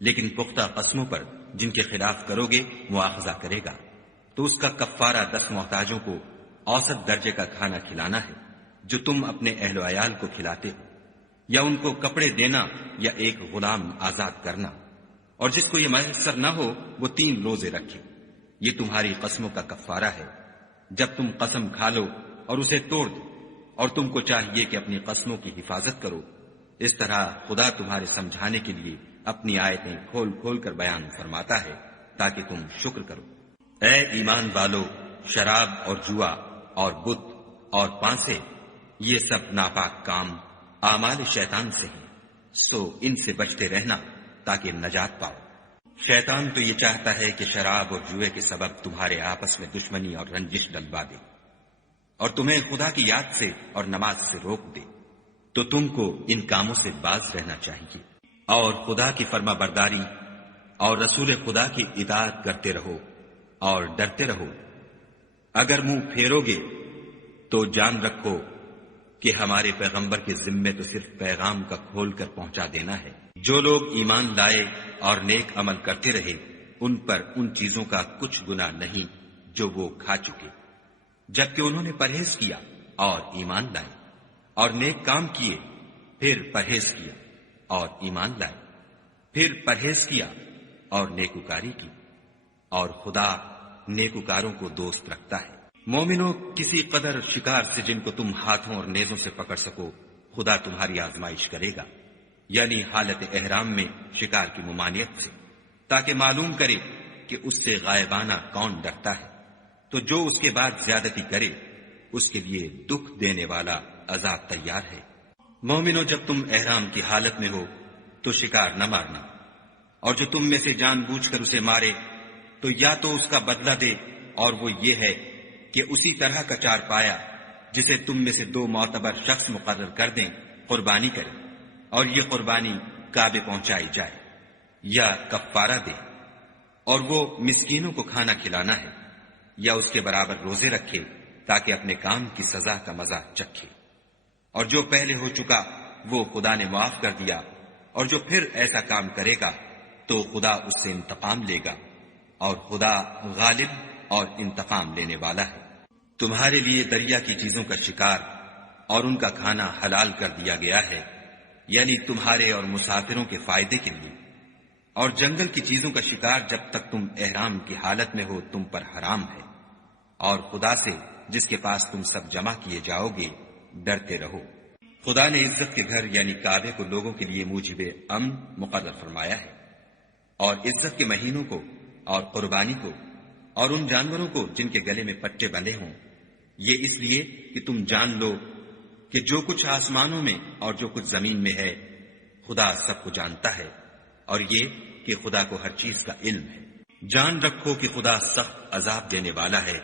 لیکن پختہ قسموں پر جن کے خلاف کرو گے مواخذہ کرے گا، تو اس کا کفارہ 10 محتاجوں کو اوسط درجے کا کھانا کھلانا ہے جو تم اپنے اہل و عیال کو کھلاتے ہو، یا ان کو کپڑے دینا یا ایک غلام آزاد کرنا، اور جس کو یہ میسر نہ ہو وہ 3 روزے رکھے۔ یہ تمہاری قسموں کا کفارہ ہے جب تم قسم کھا لو اور اسے توڑ دو، اور تم کو چاہیے کہ اپنی قسموں کی حفاظت کرو۔ اس طرح خدا تمہارے سمجھانے کے لیے اپنی آیتیں کھول کھول کر بیان فرماتا ہے تاکہ تم شکر کرو۔ اے ایمان والو، شراب اور جوا اور بت اور پانسے، یہ سب ناپاک کام اعمال شیطان سے ہیں، سو ان سے بچتے رہنا تاکہ نجات پاؤ۔ شیطان تو یہ چاہتا ہے کہ شراب اور جوئے کے سبب تمہارے آپس میں دشمنی اور رنجش ڈلوا دے، اور تمہیں خدا کی یاد سے اور نماز سے روک دے، تو تم کو ان کاموں سے باز رہنا چاہیے، اور خدا کی فرما برداری اور رسول خدا کی اطاعت کرتے رہو اور ڈرتے رہو۔ اگر منہ پھیرو گے تو جان رکھو کہ ہمارے پیغمبر کے ذمے تو صرف پیغام کا کھول کر پہنچا دینا ہے۔ جو لوگ ایمان لائے اور نیک عمل کرتے رہے ان پر ان چیزوں کا کچھ گناہ نہیں جو وہ کھا چکے، جبکہ انہوں نے پرہیز کیا اور ایمان لائے، اور نیک کام کیے، پھر پرہیز کیا اور ایمان لائے، پھر پرہیز کیا اور نیکوکاری کی، اور خدا نیکوکاروں کو دوست رکھتا ہے۔ مومنوں، کسی قدر شکار سے جن کو تم ہاتھوں اور نیزوں سے پکڑ سکو خدا تمہاری آزمائش کرے گا، یعنی حالت احرام میں شکار کی ممانعت سے، تاکہ معلوم کرے کہ اس سے غائبانہ کون ڈرتا ہے، تو جو اس کے بعد زیادتی کرے اس کے لیے دکھ دینے والا عذاب تیار ہے۔ مومنوں، جب تم احرام کی حالت میں ہو تو شکار نہ مارنا، اور جو تم میں سے جان بوجھ کر اسے مارے تو یا تو اس کا بدلہ دے، اور وہ یہ ہے کہ اسی طرح کا چار پایا جسے تم میں سے 2 معتبر شخص مقرر کر دیں قربانی کرے، اور یہ قربانی کعبے پہنچائی جائے، یا کفارہ دے، اور وہ مسکینوں کو کھانا کھلانا ہے، یا اس کے برابر روزے رکھے تاکہ اپنے کام کی سزا کا مزہ چکھے۔ اور جو پہلے ہو چکا وہ خدا نے معاف کر دیا، اور جو پھر ایسا کام کرے گا تو خدا اس سے انتقام لے گا، اور خدا غالب اور انتقام لینے والا ہے۔ تمہارے لیے دریا کی چیزوں کا شکار اور ان کا کھانا حلال کر دیا گیا ہے، یعنی تمہارے اور مسافروں کے فائدے کے لیے، اور جنگل کی چیزوں کا شکار جب تک تم احرام کی حالت میں ہو تم پر حرام ہے، اور خدا سے جس کے پاس تم سب جمع کیے جاؤ گے ڈرتے رہو۔ خدا نے عزت کے گھر یعنی کعبے کو لوگوں کے لیے موجب امن مقرر فرمایا ہے، اور عزت کے مہینوں کو اور قربانی کو اور ان جانوروں کو جن کے گلے میں پٹے بندھے ہوں، یہ اس لیے کہ تم جان لو کہ جو کچھ آسمانوں میں اور جو کچھ زمین میں ہے خدا سب کو جانتا ہے، اور یہ کہ خدا کو ہر چیز کا علم ہے۔ جان رکھو کہ خدا سخت عذاب دینے والا ہے،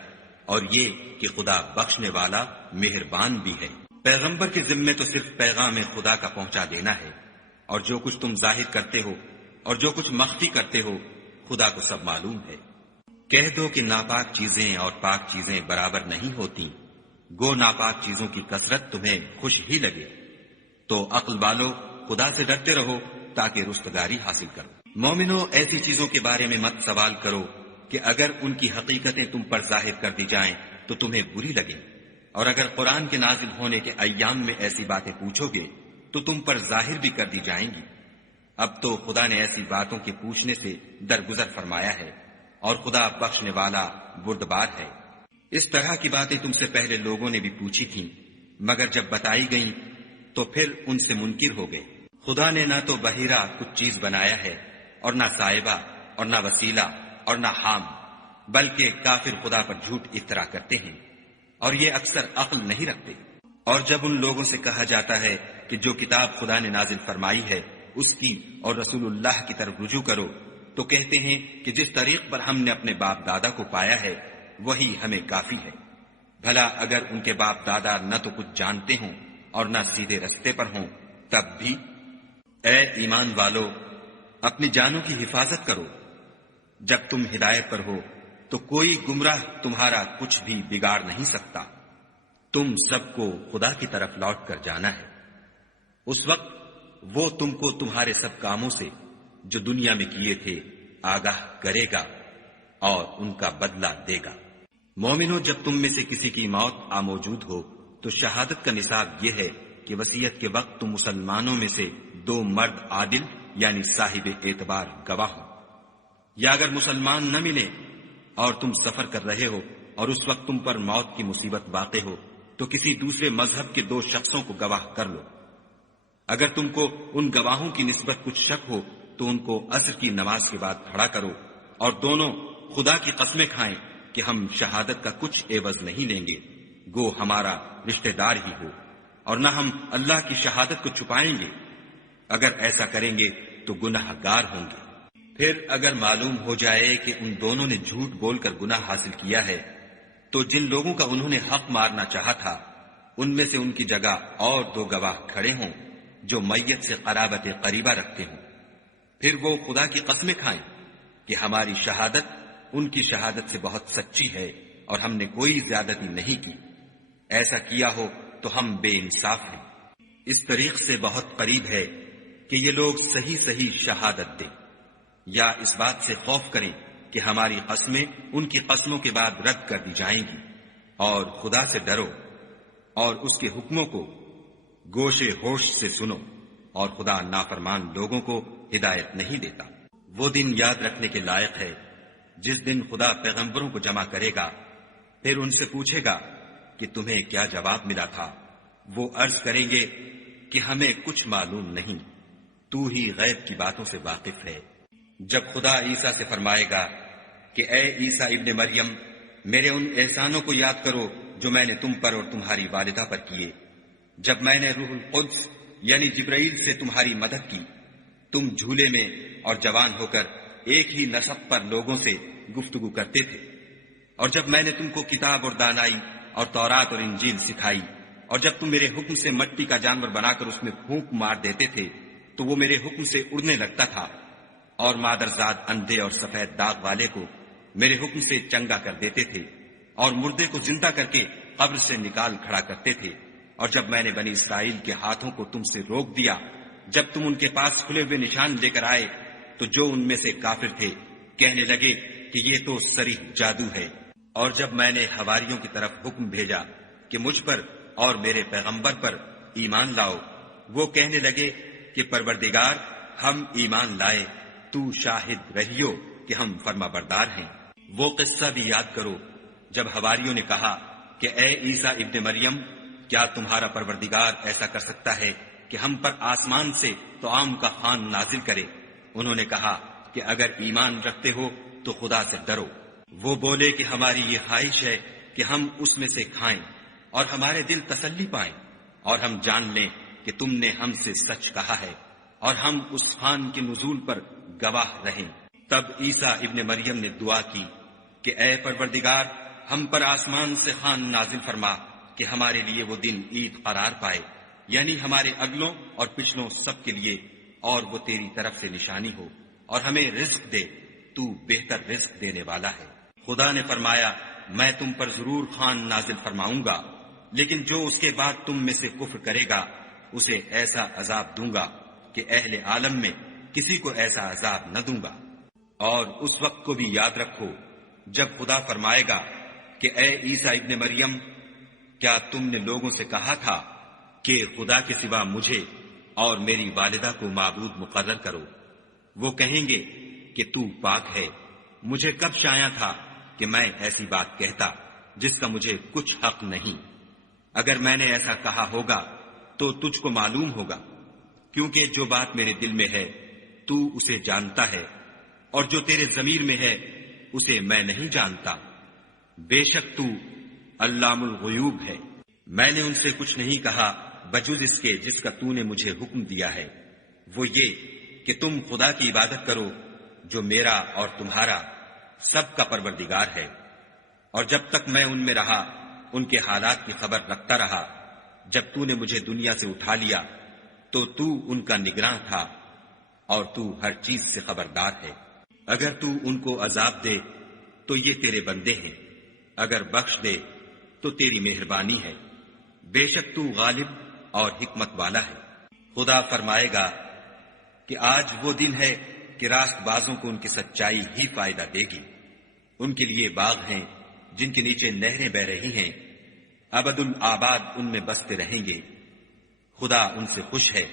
اور یہ کہ خدا بخشنے والا مہربان بھی ہے۔ پیغمبر کے ذمے تو صرف پیغام خدا کا پہنچا دینا ہے، اور جو کچھ تم ظاہر کرتے ہو اور جو کچھ مخفی کرتے ہو خدا کو سب معلوم ہے۔ کہہ دو کہ ناپاک چیزیں اور پاک چیزیں برابر نہیں ہوتی، گو ناپاک چیزوں کی کثرت تمہیں خوش ہی لگے، تو عقل والو خدا سے ڈرتے رہو تاکہ رستگاری حاصل کرو۔ مومنو، ایسی چیزوں کے بارے میں مت سوال کرو کہ اگر ان کی حقیقتیں تم پر ظاہر کر دی جائیں تو تمہیں بری لگیں، اور اگر قرآن کے نازل ہونے کے ایام میں ایسی باتیں پوچھو گے تو تم پر ظاہر بھی کر دی جائیں گی۔ اب تو خدا نے ایسی باتوں کے پوچھنے سے درگزر فرمایا ہے، اور خدا بخشنے والا بردبار ہے۔ اس طرح کی باتیں تم سے پہلے لوگوں نے بھی پوچھی تھیں، مگر جب بتائی گئیں تو پھر ان سے منکر ہو گئے۔ خدا نے نہ تو بحیرہ کچھ چیز بنایا ہے، اور نہ صاحبہ، اور نہ وسیلہ، اور نہ حام، بلکہ کافر خدا پر جھوٹ افطرا کرتے ہیں، اور یہ اکثر عقل نہیں رکھتے۔ اور جب ان لوگوں سے کہا جاتا ہے کہ جو کتاب خدا نے نازل فرمائی ہے اس کی اور رسول اللہ کی طرف رجوع کرو، تو کہتے ہیں کہ جس طریق پر ہم نے اپنے باپ دادا کو پایا ہے وہی ہمیں کافی ہے۔ بھلا اگر ان کے باپ دادا نہ تو کچھ جانتے ہوں اور نہ سیدھے رستے پر ہوں تب بھی؟ اے ایمان والو، اپنی جانوں کی حفاظت کرو۔ جب تم ہدایت پر ہو تو کوئی گمراہ تمہارا کچھ بھی بگاڑ نہیں سکتا۔ تم سب کو خدا کی طرف لوٹ کر جانا ہے، اس وقت وہ تم کو تمہارے سب کاموں سے جو دنیا میں کیے تھے آگاہ کرے گا اور ان کا بدلہ دے گا۔ مومنو، جب تم میں سے کسی کی موت آ موجود ہو تو شہادت کا نصاب یہ ہے کہ وصیت کے وقت تم مسلمانوں میں سے 2 مرد عادل یعنی صاحب اعتبار گواہ ہو، یا اگر مسلمان نہ ملے اور تم سفر کر رہے ہو اور اس وقت تم پر موت کی مصیبت واقع ہو تو کسی دوسرے مذہب کے 2 شخصوں کو گواہ کر لو۔ اگر تم کو ان گواہوں کی نسبت کچھ شک ہو تو ان کو عصر کی نماز کے بعد کھڑا کرو، اور دونوں خدا کی قسمیں کھائیں کہ ہم شہادت کا کچھ عوض نہیں لیں گے، گو ہمارا رشتہ دار ہی ہو، اور نہ ہم اللہ کی شہادت کو چھپائیں گے۔ اگر ایسا کریں گے تو گناہ گار ہوں گے۔ پھر اگر معلوم ہو جائے کہ ان دونوں نے جھوٹ بول کر گناہ حاصل کیا ہے تو جن لوگوں کا انہوں نے حق مارنا چاہا تھا ان میں سے ان کی جگہ اور 2 گواہ کھڑے ہوں جو میت سے قرابت قریبہ رکھتے ہوں، پھر وہ خدا کی قسمیں کھائیں کہ ہماری شہادت ان کی شہادت سے بہت سچی ہے اور ہم نے کوئی زیادتی نہیں کی۔ ایسا کیا ہو تو ہم بے انصاف ہیں۔ اس طریق سے بہت قریب ہے کہ یہ لوگ صحیح صحیح شہادت دیں، یا اس بات سے خوف کریں کہ ہماری قسمیں ان کی قسموں کے بعد رد کر دی جائیں گی، اور خدا سے ڈرو اور اس کے حکموں کو گوشے ہوش سے سنو، اور خدا نافرمان لوگوں کو ہدایت نہیں دیتا۔ وہ دن یاد رکھنے کے لائق ہے جس دن خدا پیغمبروں کو جمع کرے گا، پھر ان سے پوچھے گا کہ تمہیں کیا جواب ملا تھا۔ وہ عرض کریں گے کہ ہمیں کچھ معلوم نہیں، تو ہی غیب کی باتوں سے واقف ہے۔ جب خدا عیسیٰ سے فرمائے گا کہ اے عیسیٰ ابن مریم، میرے ان احسانوں کو یاد کرو جو میں نے تم پر اور تمہاری والدہ پر کیے، جب میں نے روح القدس یعنی جبرائیل سے تمہاری مدد کی، تم جھولے میں اور جوان ہو کر ایک ہی نسق پر لوگوں سے گفتگو کرتے تھے، اور جب میں نے تم کو کتاب اور دانائی اور تورات اور انجیل سکھائی، اور جب تم میرے حکم سے مٹی کا جانور بنا کر اس میں پھونک مار دیتے تھے تو وہ میرے حکم سے اڑنے لگتا تھا، اور مادرزاد اندھے اور سفید داغ والے کو میرے حکم سے چنگا کر دیتے تھے، اور مردے کو زندہ کر کے قبر سے نکال کھڑا کرتے تھے، اور جب میں نے بنی اسرائیل کے ہاتھوں کو تم سے روک دیا جب تم ان کے پاس کھلے ہوئے نشان لے کر آئے، تو جو ان میں سے کافر تھے کہنے لگے کہ یہ تو صریح جادو ہے۔ اور جب میں نے حواریوں کی طرف حکم بھیجا کہ مجھ پر اور میرے پیغمبر پر ایمان لاؤ، وہ کہنے لگے کہ پروردگار، ہم ایمان لائے، تو شاہد رہیو کہ ہم فرما بردار ہیں۔ وہ قصہ بھی یاد کرو جب حواریوں نے کہا کہ اے عیسیٰ ابن مریم، کیا تمہارا پروردگار ایسا کر سکتا ہے کہ ہم پر آسمان سے طعام کا خوان نازل کرے؟ انہوں نے کہا کہ اگر ایمان رکھتے ہو تو خدا سے ڈرو۔ وہ بولے کہ ہماری یہ خواہش ہے کہ ہم اس میں سے کھائیں اور ہمارے دل تسلی پائیں، اور ہم جان لیں کہ تم نے ہم سے سچ کہا ہے، اور ہم اس خوان کے نزول پر گواہ رہیں۔ تب عیسیٰ ابن مریم نے دعا کی کہ اے پروردگار، ہم پر آسمان سے خوان نازل فرما کہ ہمارے لیے وہ دن عید قرار پائے، یعنی ہمارے اگلوں اور پچھلوں سب کے لیے، اور وہ تیری طرف سے نشانی ہو، اور ہمیں رزق دے، تو بہتر رزق دینے والا ہے۔ خدا نے فرمایا، میں تم پر ضرور خوان نازل فرماؤں گا، لیکن جو اس کے بعد تم میں سے کفر کرے گا اسے ایسا عذاب دوں گا کہ اہل عالم میں کسی کو ایسا عذاب نہ دوں گا۔ اور اس وقت کو بھی یاد رکھو جب خدا فرمائے گا کہ اے عیسیٰ ابن مریم، کیا تم نے لوگوں سے کہا تھا کہ خدا کے سوا مجھے اور میری والدہ کو معبود مقرر کرو؟ وہ کہیں گے کہ تو پاک ہے، مجھے کب شایع تھا کہ میں ایسی بات کہتا جس کا مجھے کچھ حق نہیں۔ اگر میں نے ایسا کہا ہوگا تو تجھ کو معلوم ہوگا، کیونکہ جو بات میرے دل میں ہے تو اسے جانتا ہے، اور جو تیرے ضمیر میں ہے اسے میں نہیں جانتا۔ بے شک تو علام الغیوب ہے۔ میں نے ان سے کچھ نہیں کہا بجز اس کے جس کا تو نے مجھے حکم دیا ہے، وہ یہ کہ تم خدا کی عبادت کرو جو میرا اور تمہارا سب کا پروردگار ہے۔ اور جب تک میں ان میں رہا ان کے حالات کی خبر رکھتا رہا۔ جب تو نے مجھے دنیا سے اٹھا لیا تو تو ان کا نگراں تھا، اور تو ہر چیز سے خبردار ہے۔ اگر تو ان کو عذاب دے تو یہ تیرے بندے ہیں، اگر بخش دے تو تیری مہربانی ہے، بے شک تو غالب اور حکمت والا ہے۔ خدا فرمائے گا کہ آج وہ دن ہے کہ راست بازوں کو ان کی سچائی ہی فائدہ دے گی۔ ان کے لیے باغ ہیں جن کے نیچے نہریں بہ رہی ہیں، ابد الآباد ان میں بستے رہیں گے۔ خدا ان سے خوش ہے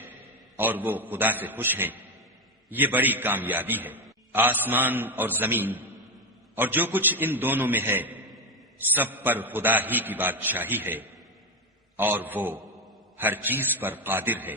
اور وہ خدا سے خوش ہیں، یہ بڑی کامیابی ہے۔ آسمان اور زمین اور جو کچھ ان دونوں میں ہے سب پر خدا ہی کی بادشاہی ہے، اور وہ ہر چیز پر قادر ہے۔